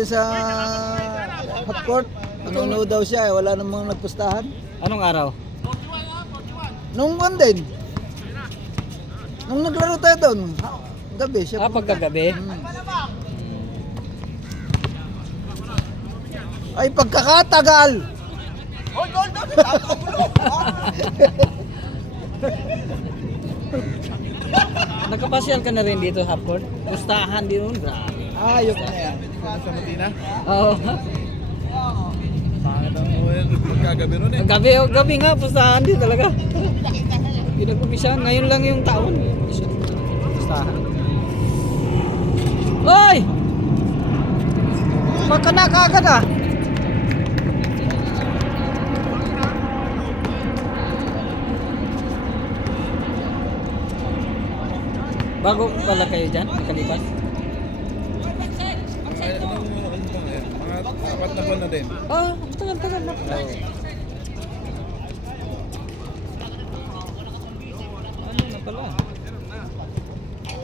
yun sa half court. Nanonood daw siya eh. Wala namang nagpustahan. Anong araw? Nung one din. Nung naglaro tayo doon. Gabi siya. Pagkagabi? Ay, pagkakatagal! Nagkapasyal ka na rin dito, Hapcord? Pustahan din nun, grabe. Ayok na yan. Sa Matina? Oo. Pangit ang magkagabi nun eh. Gabi nga, pustahan din talaga. Pinag-umpisahan, ngayon lang yung taon. Pustahan. Hoy! Baka na kaagad ah. Bago pala kayo dyan, nakalipas? Ay, anong ba ngayon? Mga 4 na buwan na din. Tagal na. Ano na pala?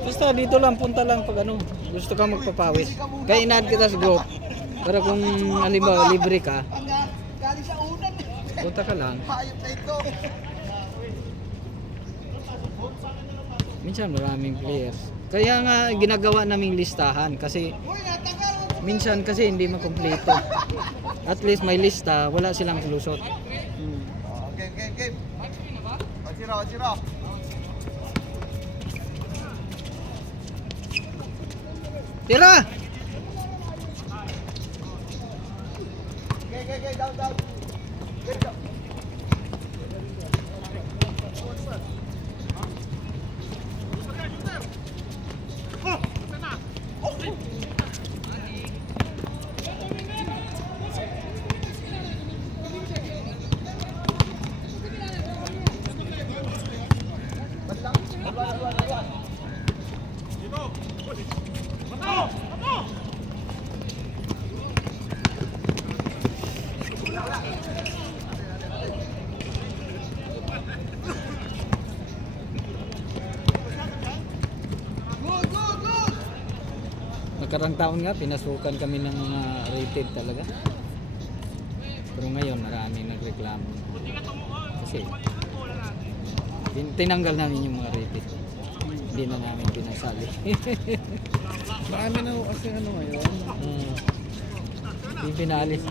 Basta dito lang, punta lang pag ano, gusto ka magpapawis. Kaya in-add kita sa group. Para kung halimbawa libre ka, punta ka lang. Minsan maraming players. Kaya nga ginagawa naming listahan kasi minsan kasi hindi makumpleto. At least may lista, wala silang lusot. Game. Zero. Tira! Down. Nakarang taon nga, pinasukan kami ng mga rated talaga. Pero ngayon, marami nagreklamo. Kasi, tinanggal namin yung mga rated. Hindi na namin pinasali. Marami na kasi ano ngayon. Hindi pinalis.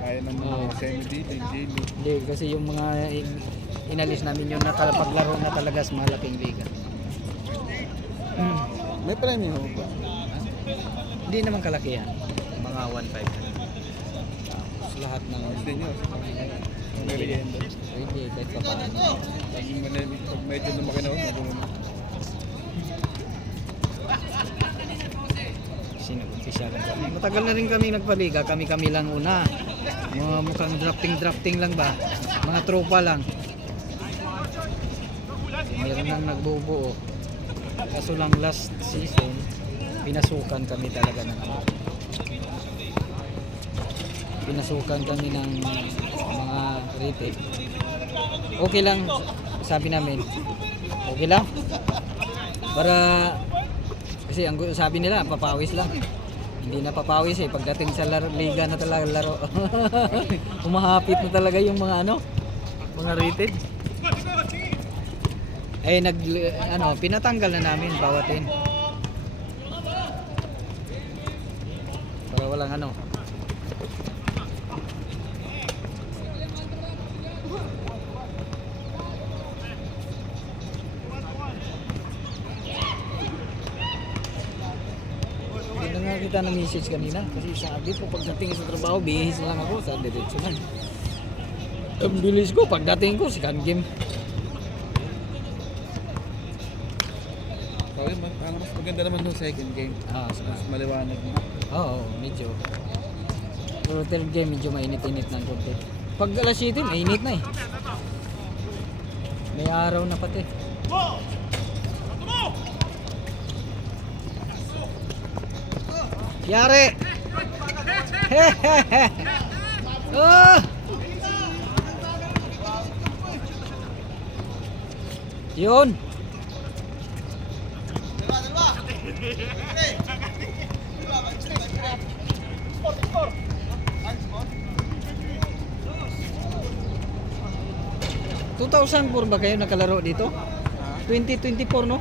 Kaya ng mga semi-dealing, daily. Hindi, kasi yung mga inalis namin yung nakapaglaro na talaga sa malaking liga. May premium ba? Hindi naman kalaki yan. Mga 1.5. Lahat ng Hindi nyo. Merienda. hindi, kahit pa paano. Pag medyo lumaki na ako, Sino-umpisa lang kami. Matagal na rin kami nagpaliga. Kami lang una. Mga mukhang drafting lang ba? Mga tropa lang. Meron nang nagbubuo. Kaso lang last season, pinasukan kami talaga ng pinasukan kami ng mga rated. Okay lang, sabi namin. Okay lang. Para kasi ang sabi nila papawis lang. Hindi na papawis eh pagdating sa liga na talaga laro. Humahapit na talaga yung mga mga rated. Eh pinatanggal na namin bawatin. Para walang Hindi na nga kita na message kanina kasi sabi ko pagdating sa trabaho bihis lang ako sa diretso na. Ang bilis ko pagdating ko second game. mas maganda naman yung second game. Mas maliwanag. Oo, medyo. Pero third game medyo mainit-init ng konti. Pag alas 7, mainit na eh. May araw na pati. Yari! Oh! Yun! ...2004 ba kayo nakalaro dito? 2024 no?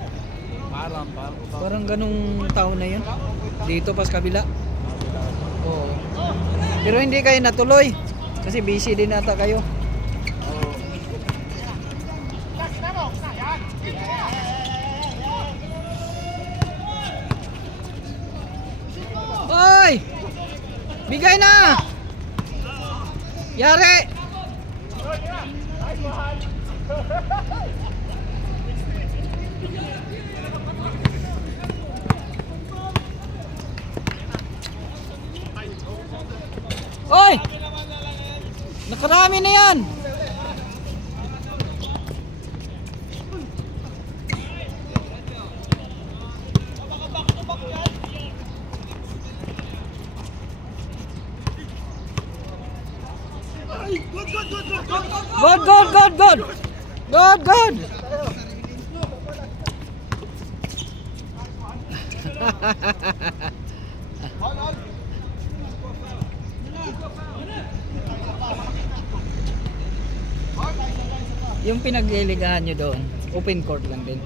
Parang. Parang ganung taon na yun. Dito pas kabila. Oo. Pero hindi kayo natuloy. Kasi busy din ata kayo. Hoy! Bigay na! Yari! Hoy! Nakarami na yan! Good, good, good, good! Good, good! Yung pinagliligahan nyo doon, open court lang din.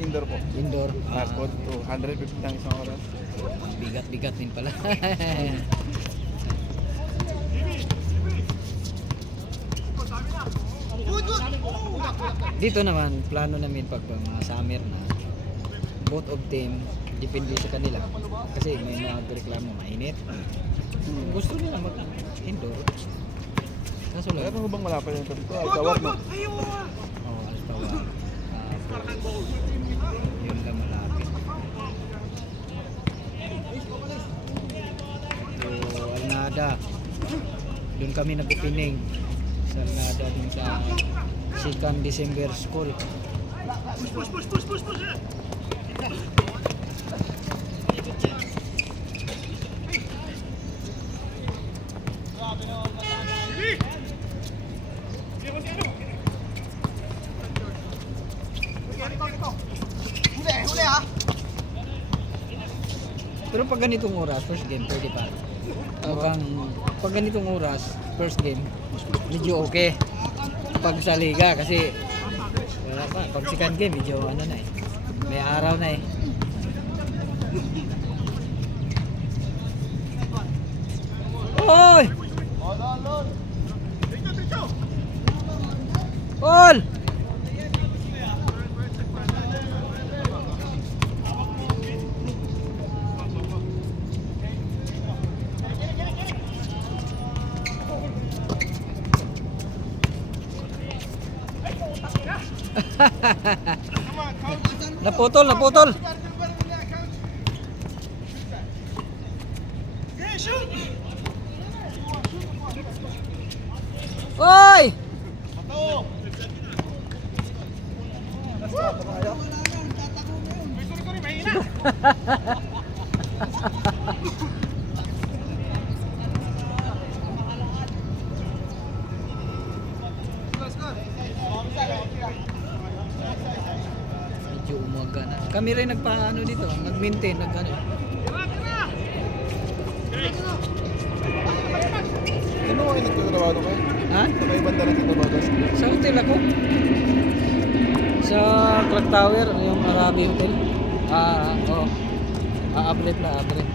Indoor po. Indoor. Code 250 lang isang oras. Bigat-bigat din pala. Dito naman, plano namin pag mga summer na both of them, depende sa kanila. Kasi may mga reklamo mainit. Gusto nila mag-indoor. Kaso lang. Meron bang malapit yung ito? Ay, tawag mo. Oo, Altawar. Yun lang malapit. So, Alnada. Doon kami nag-opening. Sa Alnada din sa 2nd December School. Pero pag ganitong oras, first game, pwede pa. Mukhang, pag ganitong oras, first game, medyo okay. Pag sa liga, kasi wala pa. Pag second game, medyo ano na eh. May araw na eh. Oy! All! Naputol, naputol. Oy! Medyo umaga na. Kami rin nagpaano dito, nag-maintain, nag-ano. Ano kayo nagtatrabaho kayo? Ha? Sa may banda lang sa trabaho. Sa hotel ako. Sa Clock Tower, yung Arabi Hotel. Oo. Abret na, Abret.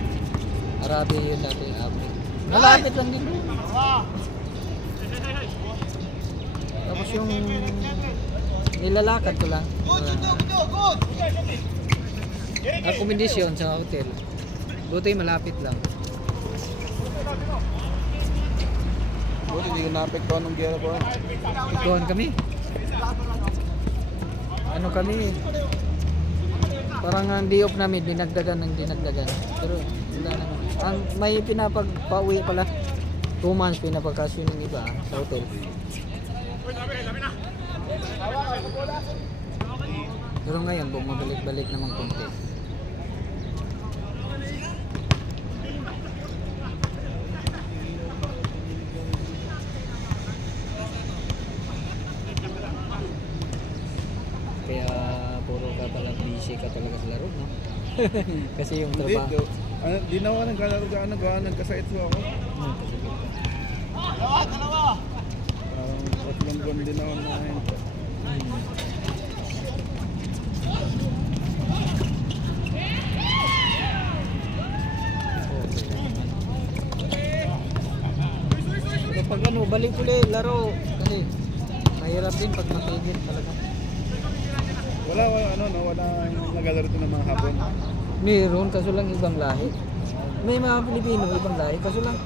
Arabi yun dati, Abret. Malapit lang din. Tapos yung nilalakad ko lang. Accommodation sa hotel. Buti malapit lang. Buti hindi ko naapektuhan ng gera po. Ikuhan kami. Ano kami? Parang ang day-off namin, dinagdagan ng dinagdagan. Pero wala naman. Ang may pinapagpauwi pala. 2 months pinapagkasyon ng iba sa hotel. Pero ngayon, bumabalik-balik naman konti. Kaya puro ka pala busy ka talaga sa laro, no? Kasi yung trabaho. Di na ako naglalaro gaano nagkasait ko ako. Parang 3 buwan din ako na ito. Kapag ano, balik ulit laro. Kasi mahirap din pag matigil talaga. Wala naglalaro ito ng mga hapon. Meron, kaso lang ibang lahi. May mga Pilipino, ibang lahi. Kaso lang,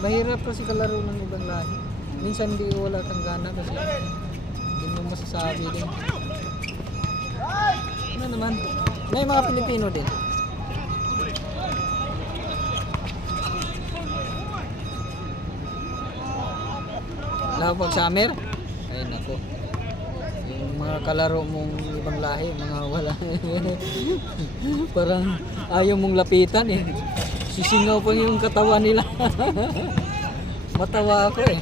mahirap kasi kalaro ng ibang lahi. Minsan hindi wala kang gana kasi hindi mo masasabi din. Ano naman, may mga Pilipino din. Lalo pag summer, ay nako. Yung mga kalaro mong ibang lahi, mga wala. Parang ayaw mong lapitan eh. Sisingaw pa yung katawan nila. Matawa ako eh.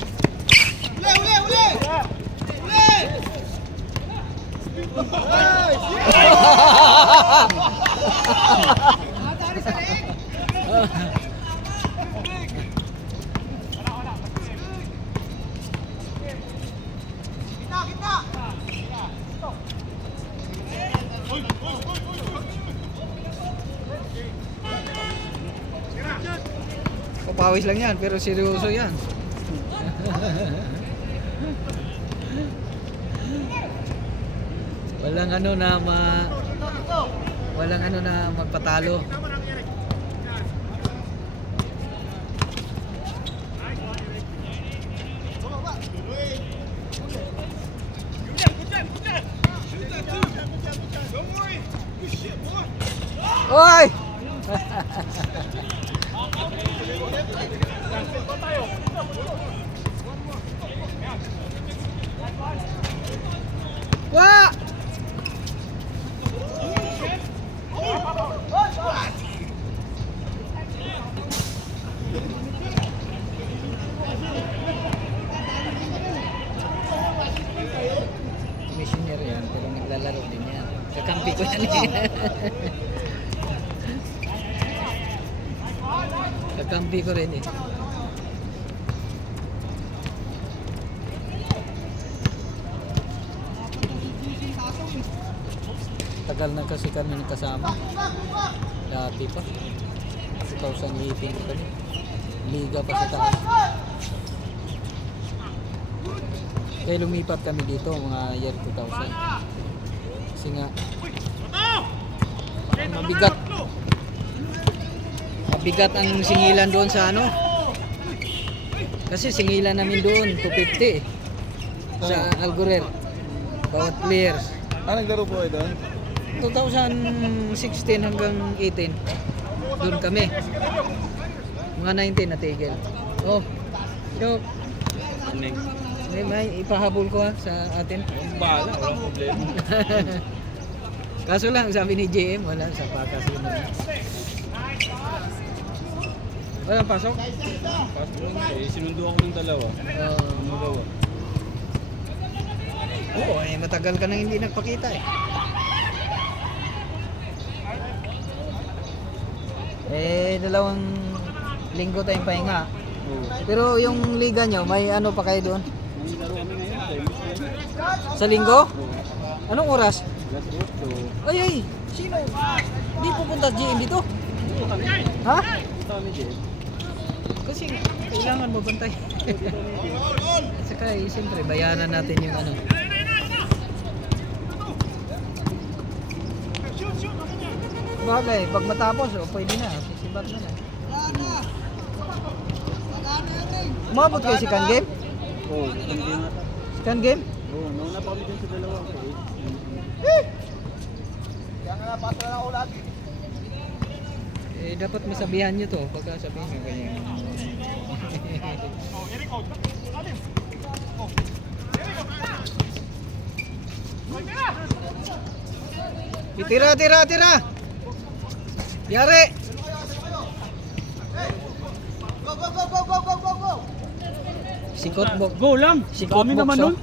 Papawis lang yan, pero seryoso yan. Walang ano na magpatalo. Oy! Wah! Commissioner yan, pero naglalaro din yan. Kakampi ko yan eh. Kakampi ko rin eh. Tagal na kasi kami kasama. Dati pa. 2018 pa rin. Liga pa sa taas. Kaya lumipat kami dito mga year 2000. Kasi nga mabigat. Mabigat ang singilan doon sa ano. Kasi singilan namin doon 250 sa Algorer. Bawat players. Naglaro po kayo doon? 2016 hanggang 18 doon kami. Mga 19 natigil. Oh. So, may ipahabol ko ha sa atin. Bahala, walang problema. Kaso lang sabi ni JM wala sa pakas yun. Walang pasok? Pasok lang eh, sinundo ako ng dalawa. Oo, matagal ka nang hindi nagpakita eh. Dalawang linggo tayong pahinga. Pero yung liga nyo, may ano pa kayo doon? Sa linggo? Anong oras? Ay, sino? Hindi pupunta GM dito? Ha? Kasi kailangan mabantay. At saka siyempre bayaran natin yung ano. Bagay, pag matapos, pwede na. Sisibat na lang. Umabot kayo si Can Game? Oo, hindi na. Can Game? Oo, nauna pa kami dyan sa dalawa ko Kaya nga napasa na ako lagi. Dapat masabihan nyo to. Pagka sabihin nyo ganyan. Tira! Yari! Sikot bok. Go lang! Sikot Dami box, naman oh. nun.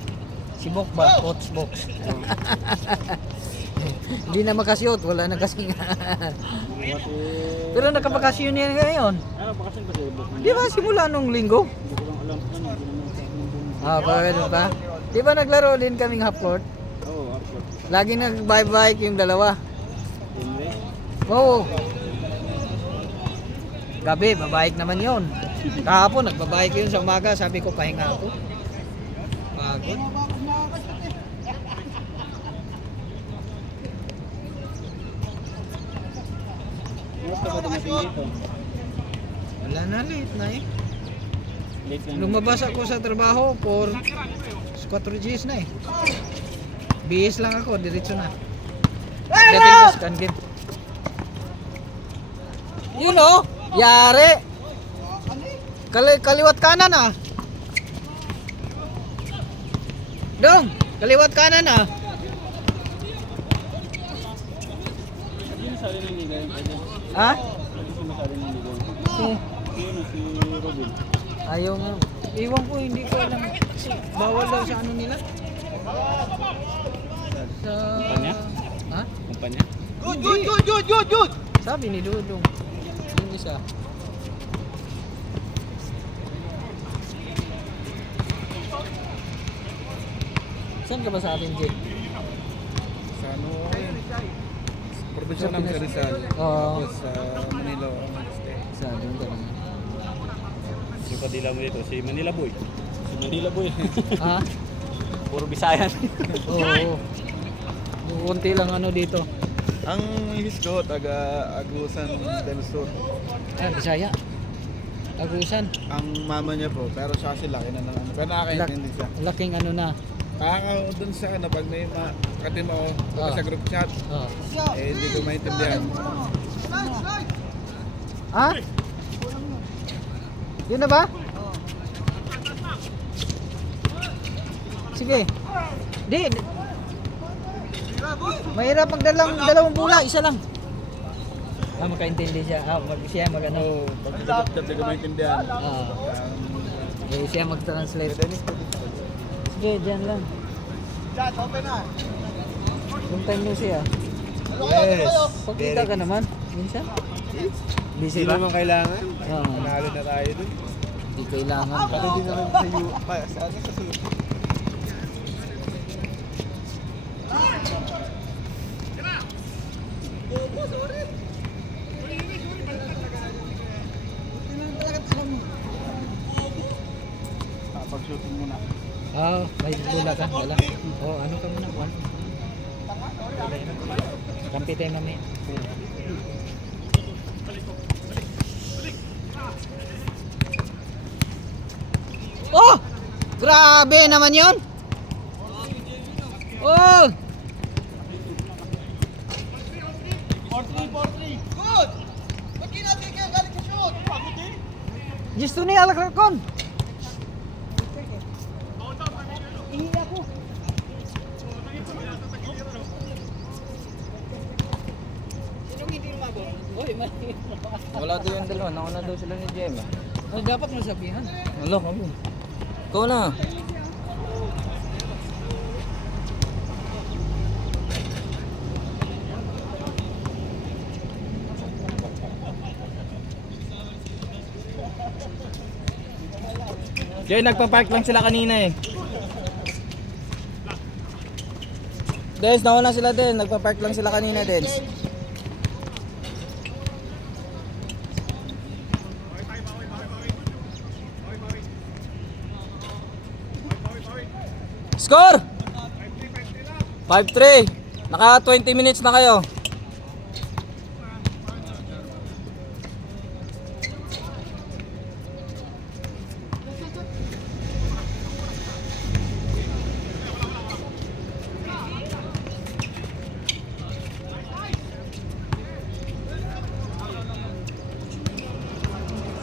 Si Bok ba? Coach Box. Hindi na makasiyot. Wala na kasing Pero nakabakasyon yan ngayon. Ano, bakasyon ba sa'yo? Di ba simula nung linggo? Hindi ko lang alam. Ano, hindi naman sa amin. Ah, ganun ba? Di ba naglaro din kaming half court? Oo, upload. Lagi nag-bye-bye yung dalawa. Anyway. Oo. Gabi, babayik naman yon. Kahapon, nagbabayik yun sa umaga. Sabi ko, pahinga ako. Pagod. Ano ka ba dumating dito? Wala na, late na eh. Late lang. Lumabas ako sa trabaho for 4 Gs na eh. BS lang ako, diretso na. Dating ko scan game. Yun oh, yari. Kaliwat kanan ah. Dong, kaliwat kanan ah. Yun sa rin ng ligay. Ha? Lagi sumasali ng ligay. Si, Yun na, si Robin. ayaw nga. Iwan ko, hindi ko alam. Kasi bawal daw sa ano nila. Sa... Kumpanya? Ha? Kumpanya? Good! Sabi ni Dudong. Yung isa. Saan ka ba sa atin, Jake? Sa ano? Probinsya ng Rizal. Oo. Tapos sa Manila. Sa doon ka naman. Yung kadila mo dito, si Manila Boy. Si Manila Boy. Ha? Puro Bisayan. Oo. Kunti lang ano dito. Ang ihis ko, taga Agusan del Sur. Ah, Bisaya. Agusan. Ang mama niya po, pero siya kasi laki na naman. Pero nakakaintindi siya. Laking ano na. Kaya dun sa ano, pag may katim ako, pag sa group chat, Oh. hindi ko maintindihan. Ha? Yun na ba? Sige. Di. Mahirap pag dalawang bola, isa lang. Ah, makaintindi siya. Ah, siya mag-ano. Oo, pag sa group chat, hindi ko maintindihan. Siya mag-translate. Sige, dyan lang. Chat, open na. Long time no siya. Yes. Pagkita ka naman, minsan. Busy Hindi ba? naman kailangan. Oo. Panalo na tayo dun. Hindi kailangan. Pati din naman sa sa sulit. Pag-shooting muna. Ah, may bola ka? Wala. Oh, ano ka muna? One. Kampi tayo mamaya. Oh! Grabe naman yun! Oh! 4-3. Good! Ba't natin kayo galing sa shoot? Gusto ni Alacracon! Wala daw yung dalawa. Nauna daw sila ni Jem. Oh, dapat masabihan. Wala ka mo. Ikaw na. Jay, nagpa-park lang sila kanina eh. Des, nauna sila din. Nagpa-park lang sila kanina, Des. Score! 5-3. Naka 20 minutes na kayo.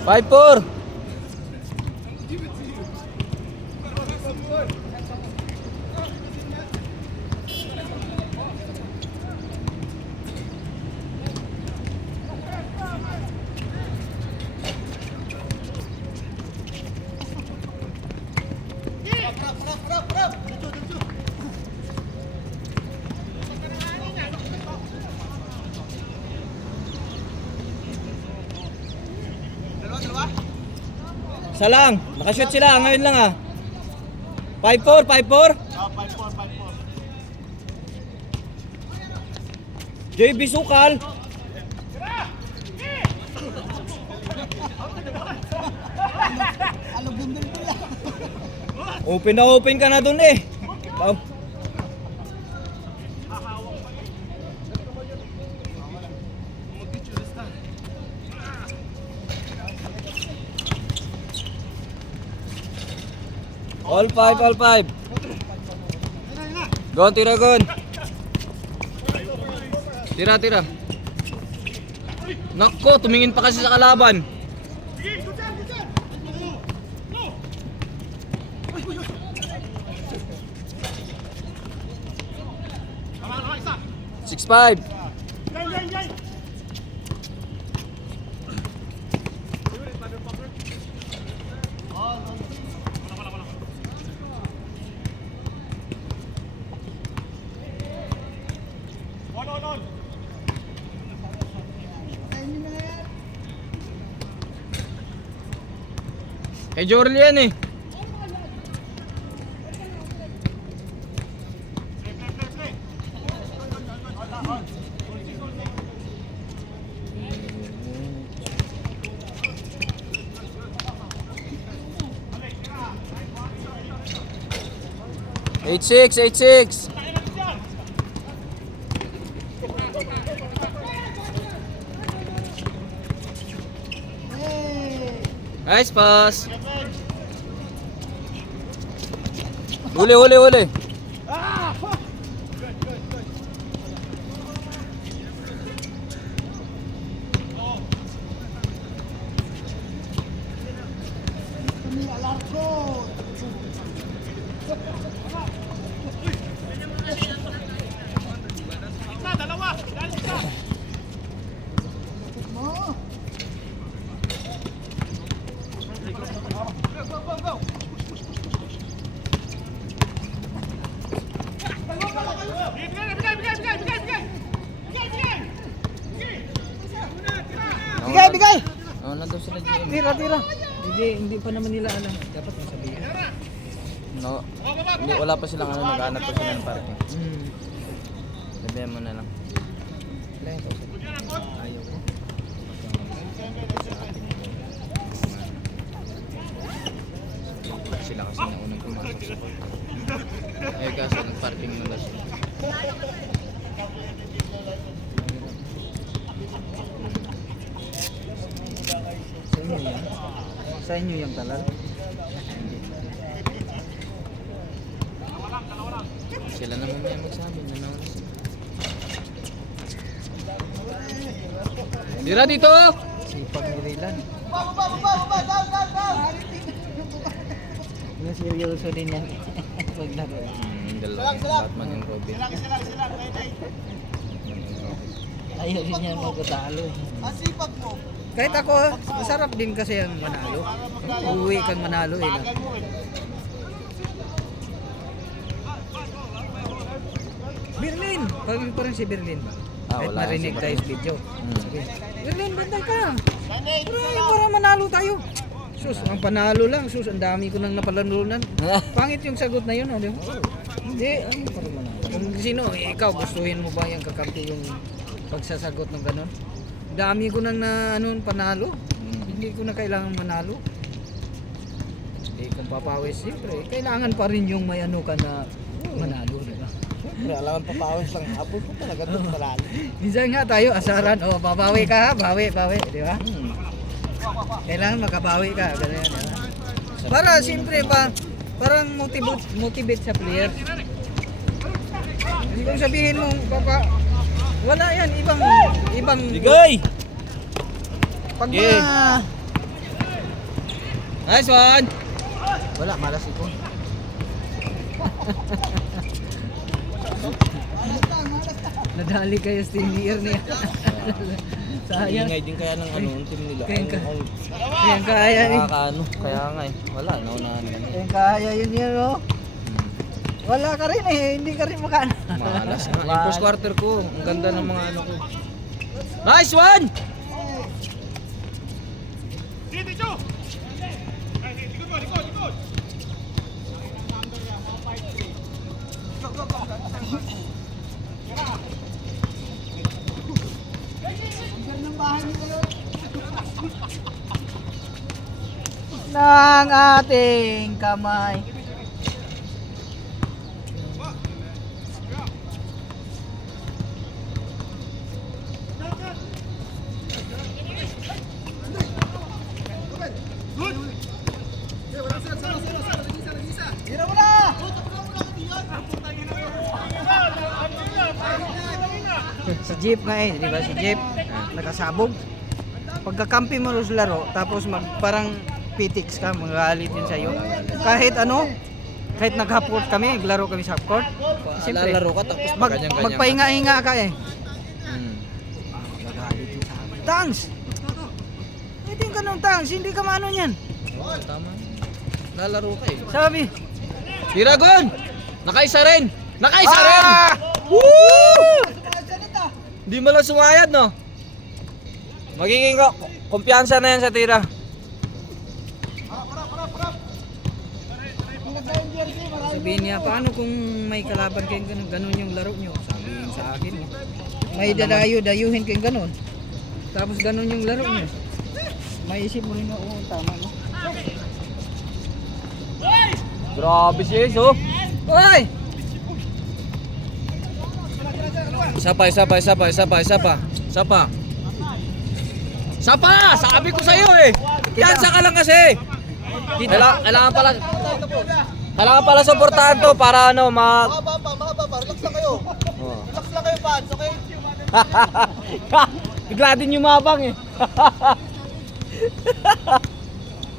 Five, four. Isa lang. Nakashoot sila. Ngayon lang ah. 5-4, 5-4. JB Sukal. Open na open ka na dun eh. Wow. All five, all five. Gon, tira, gon. Tira, tira. Nako, tumingin pa kasi sa kalaban. Six five. Kay Jorel yan eh. Eight six. Nice pass. Uli. Bigay! Oh, nandun sila GM. Tira! Hindi pa naman nila alam. Dapat masabihin. No. Hindi, wala pa silang ano, naghanap pa sila ng parking. Sabihan mo na lang. Wala yung kausap. Ayaw ko. Sila kasi na unang pumasok sa court. Eh kaso nag-parking na lang sila. Sa inyo yung talal? Sila naman may magsabi na naman sila. Dira dito! Sipag ni Rilan. Seryoso din yan. Paglaro. Dalawang Batman and Robin. Ayaw din yan magkatalo. Masipag mo! Kahit ako, masarap din kasi ang manalo. Uwi kang manalo eh. Berlin! Pagin pa rin si Berlin ba? Kahit wala narinig si tayo Berlin. sa video. Sabi, Berlin, bantay ka! Para manalo tayo! Sus, ang panalo lang. Sus, ang dami ko nang napalanunan. Pangit yung sagot na yun, di ba? Hindi, ano para manalo? Kung sino, ikaw, gustuhin mo ba yung kakampi yung pagsasagot ng ganon? Dami ko nang na ano, panalo. Hindi ko na kailangan manalo. Eh kung papawis, siyempre, kailangan pa rin yung may ano ka na manalo, di ba? Kailangan papawis lang. Habol ko talaga ito palalo. Minsan nga tayo, asaran, o babawi ka ha, bawi, di ba? Kailangan makabawi ka, ganyan, di ba? Para siyempre parang motivate sa player. Hindi kung sabihin mo, wala yan, ibang Bigay! pag Yeah. Nice one! Wala, malas ito. Nadali kayo sa year niya. Sayang. Ingay din kaya ng ano, yung team nila. Kaya kaya ni. Nakakaano, kaya nga eh. Wala, naunahan ka na. Kaya kaya yun oh. Wala ka rin eh, hindi ka rin makano. Malas nga. Yung first quarter ko, ang ganda ng mga ano ko. Nice one! ng ating kamay. Si Jeep nga eh, di ba si Jeep? Nakasabog. Pagkakampi mo sa laro, tapos parang pitix ka, magalit yun sa'yo. Kahit ano, kahit naghapot kami, naglaro kami sa half-court. Siyempre, Lalaro ka tapos ganyan-ganyan. magpahinga-hinga ka eh. Magalit yun sa akin. Tangs! Hindi ka nung tangs, hindi ka maano yan. Tama. Lalaro ka eh. Sabi, Tiragon! Nakaisa rin! Nakaisa rin! Woo! Di mo lang sumayad, no? Magiging kumpiyansa na yan sa tira. Sabihin niya, paano kung may kalaban kayong ganun yung laro nyo? Sabihin sa akin. May dayuhin kayong ganun. Tapos ganun yung laro nyo. Maisip mo rin na, oo, tama no? Grabe si Ace, oh. Hoy! Isa pa. Sabi ko sa'yo eh. Piyansa ka lang kasi. Kailangan pala suportahan to para ano, Mahaba. Relax lang kayo. Relax lang kayo, fans, okay? Bigla din yumabang eh.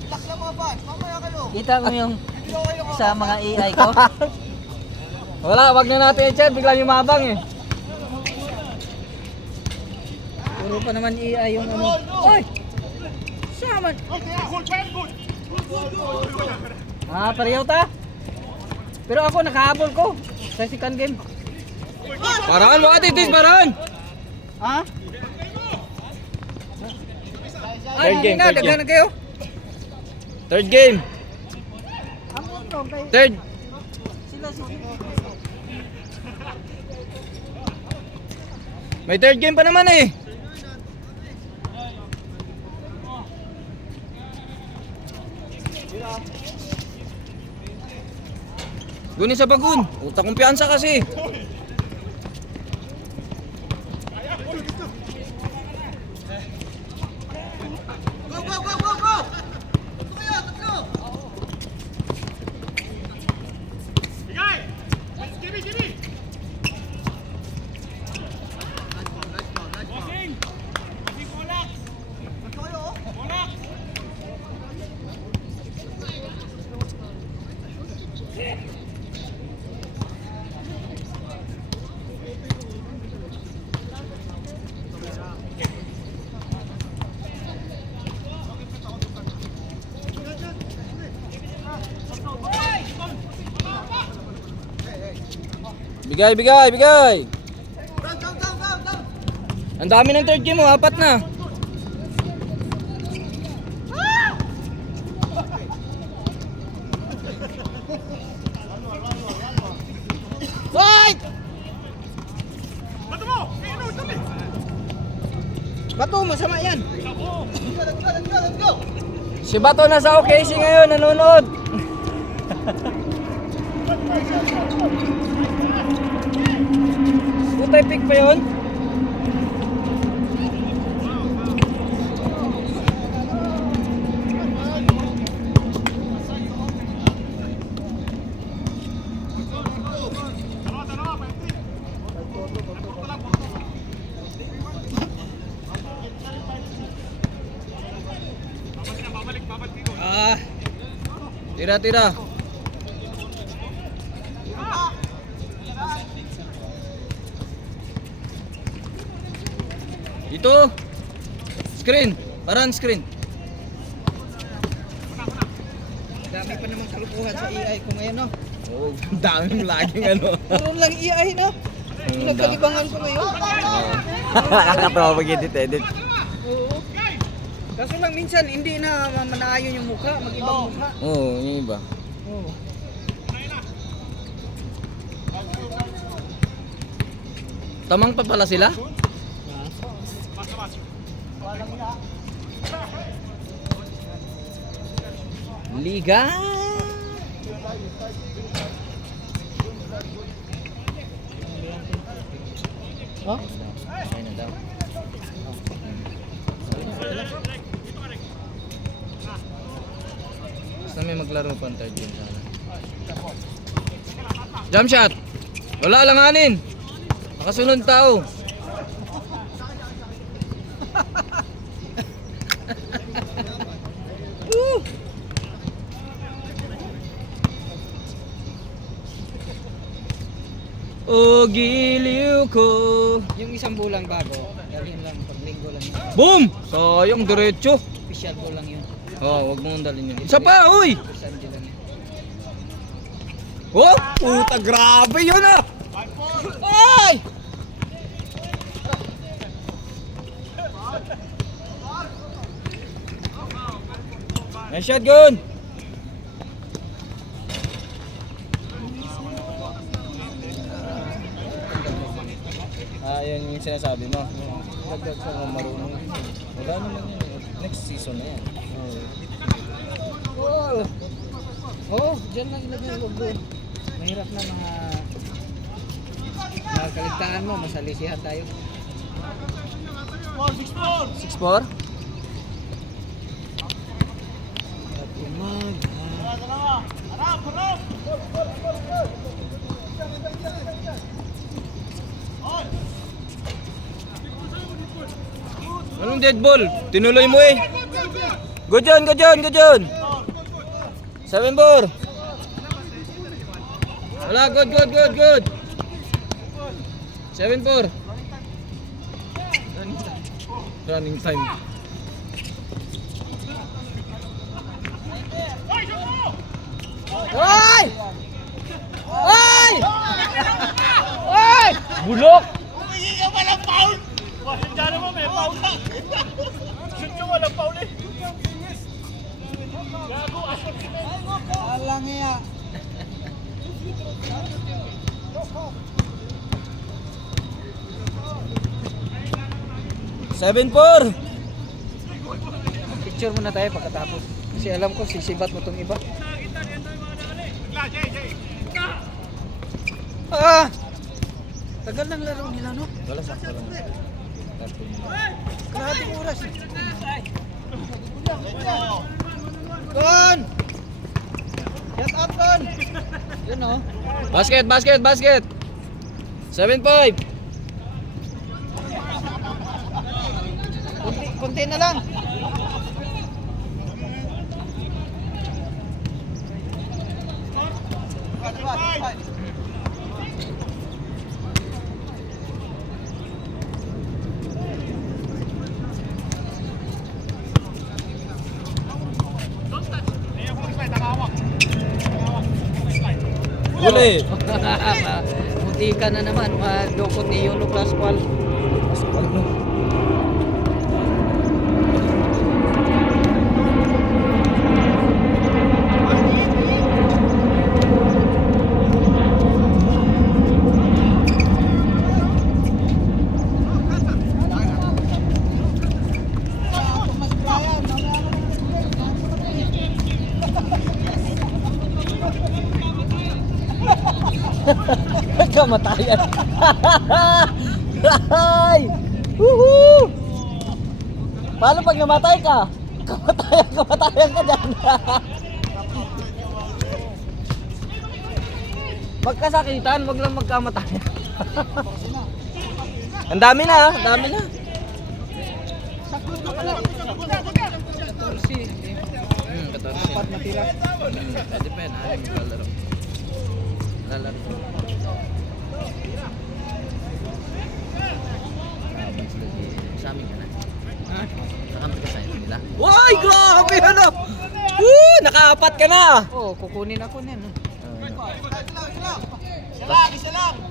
Relax lang mga fans, mamaya kayo. Kita mo yung sa mga AI ko? Wala, wag na natin i-chat, bigla yumabang eh. Puro pa naman AI yung ano. Hoy! Saman! Pareho ta? Pero ako nakahabol ko sa second game. Parangan mo atitis, parangan! Ha? Third game, third Daghan na kayo? Third game. Third. May third game pa naman eh. Gunin sa bagun. Utak kumpiyansa kasi. Go! Tatlo! Bigay. Down! Ang dami ng third game mo, 4 na. Fight! Bato, masama yan. Let's go! Si Bato na sa OKC ngayon, nanonood. Putay pick pa yun? Tira. Ito. Screen. Parang screen. Dami pa naman kalukuhan sa AI ko ngayon, no? Oh, dami laging ano. Puro lang AI, no? Nagkalibangan ko ngayon. Nakakatawa mag-edit. Oo. Kaso lang minsan, hindi na manaayon yung mukha, mag-ibang mukha. Oo, yung iba. Oo. Tamang pa pala sila? Liga. Oh? Ayun na daw. Basta may maglaro pa ang third game sana. Jump shot! Wala langanin! Nakasunod tao! Woo! O giliw ko. Yung isang bulang bago, dalhin lang, pag linggo lang yun. Boom! Sayang, diretso. Official ko lang yun. Oh, wag mong dalhin yun. Isa pa, uy! Sunday lang yun. Oh, puta, grabe yun ah! Ay! Nice shot, Gun! Yan yung sinasabi mo. Dagdag sa mga marunong. Wala naman yan. Next season na yan. Oh! Oh, dyan lang ilagay yung logo. Mahirap na mga kaligtaan mo, masalisihan tayo. 6-4? At umaga. Anong dead ball? Tinuloy mo eh. Good John, good John, good John. 7-4. Wala, good, good, good, good. 7-4. Running time. Ay! Ay! Ay! Bulok! Alang iya. Seven four. Picture muna tayo pagkatapos. Kasi alam ko sisibat mo tong iba. Ah! Tagal ng laro nila, no? Wala, sakto lang. Kalahating oras. Kon! Get up, Kon! Yun, no? Basket, basket, basket. 7-5. Konti na lang. Huli. Munti ka na naman. Madukot ni Yolo Pascual. Kamatayan. Ay! Woohoo! Paano pag namatay ka? Kamatayan ka dyan. Magkasakitan, wag lang magkamatayan. Ang dami na, ang dami na. 14. Apat na tira. Pwede pa yan, alam mo lalaro. Lalaro. Sa amin ka na. Ha? Nakampi ka sa'yo nila. Uy! Grabe ano! Woo! Nakaapat ka na! Oo, kukunin ako niyan. no?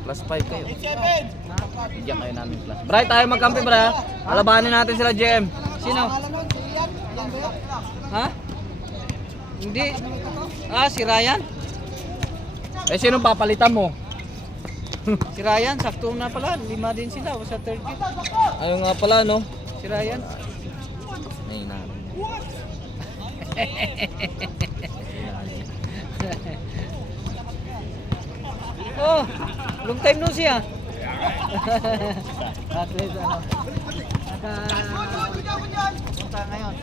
Plus 5 kayo. Bigyan kayo namin plus. Bray, tayo magkampi, Bray. Alabanin natin sila, GM. Sino? Ha? Hindi. Ah, si Ryan? Eh, sinong papalitan mo? Si Ryan, sakto na pala. 5 din sila sa third game. Ayun nga pala, no? Si Ryan. Ayun na. Oh, long time no see ah. At least ano. Punta ngayon.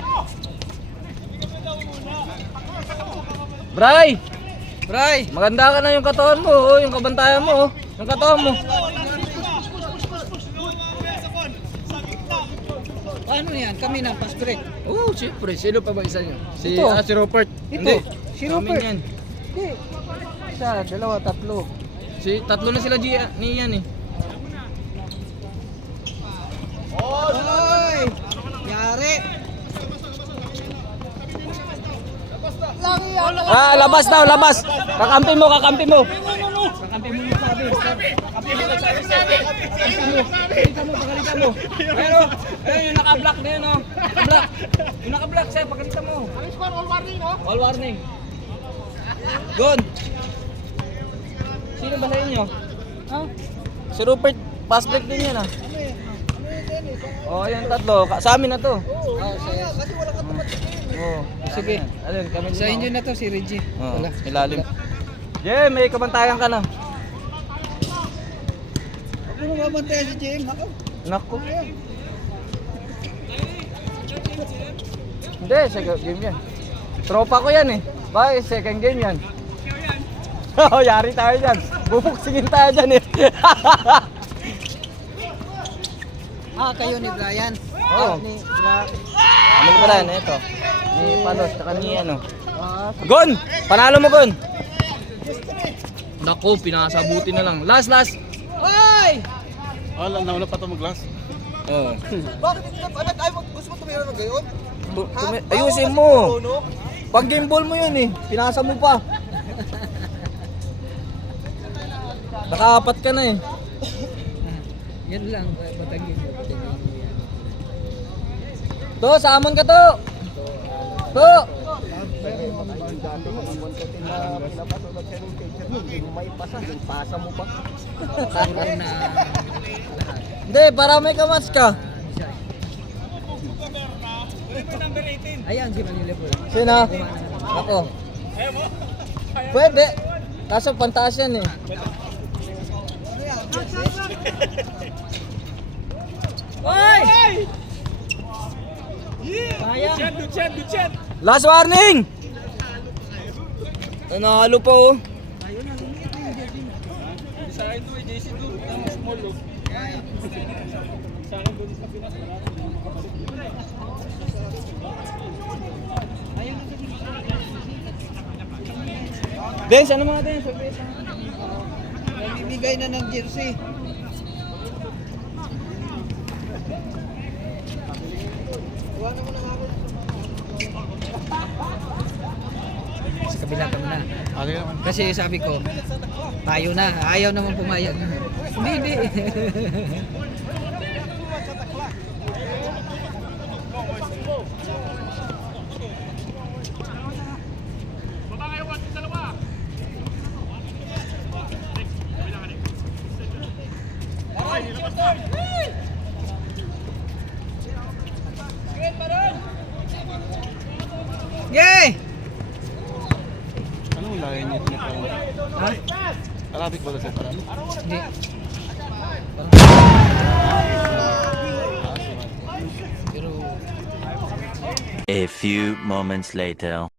Bray! Bray, Maganda ka na yung katawan mo, oh, yung kabantayan mo, oh. Yung katawan mo. paano yan? Kami na fast break. Oo, siyempre. Sino pa ba isa niyo? Si, Ito. si Robert. Ito. Hindi. Si Amin Robert. yan. Hindi. Isa, dalawa, tatlo. Tatlo na sila ni Ian eh. Oy! Yari! Ah, labas daw, labas. Kakampi mo, kakampi mo. Kakampi mo yung sabi. Kakampi mo yung sabi. Pagalitan mo, pagalitan mo. Pero, ayun yung naka-block na yun, oh. Naka-block. Yung naka-block sa'yo, pagalitan mo. All warning, oh. All warning. Good. Sino ba sa inyo? Ah? Si Rupert, pass break din yan, ah. Oh, ayan tatlo. Sa amin na to. Oh, saya. Oh, Sige. Ayun, kami Sa inyo na to si Reggie. Oh, Wala. ilalim. Yeah, may kabantayan ka na. Ako nung mamantay si Jim. Ako. Naku. Hindi, second game yan. Tropa ko yan eh. Bakit second game yan? Oh, yari tayo dyan. Bubuksingin tayo dyan eh. Ah, kayo ni Brian. Oo. Ni Amin pala yan, ito. Ni Palos, tsaka ni ano. Gon! Panalo mo, Gon! Naku, pinasabuti na lang. Last! Hoy! Nauna pa ito mag-glass. Oo. Bakit hindi na? Ay, gusto mo tumira ng gayon? Ayusin mo. Pag game ball mo yun eh. Pinasa mo pa. Nakaapat ka na eh. Yan lang, batagin mo. To, samon ka to. To. Puro na lahat. Hindi, para may kamatch ka. Ayan si Manila po. Sino? Ako. Pwede. Kaso pantaas yan eh. Hoy! Sayang. Last warning! Nanalo pa oh. Dance, ano mga dance? Namimigay na ng jersey. Sa kabila ka muna. Kasi sabi ko, tayo na. Ayaw naman pumayag. Hindi. Yay! Anong lahi niya ito? Ha? Arabic ba ito siya? Hindi. Pero A few moments later.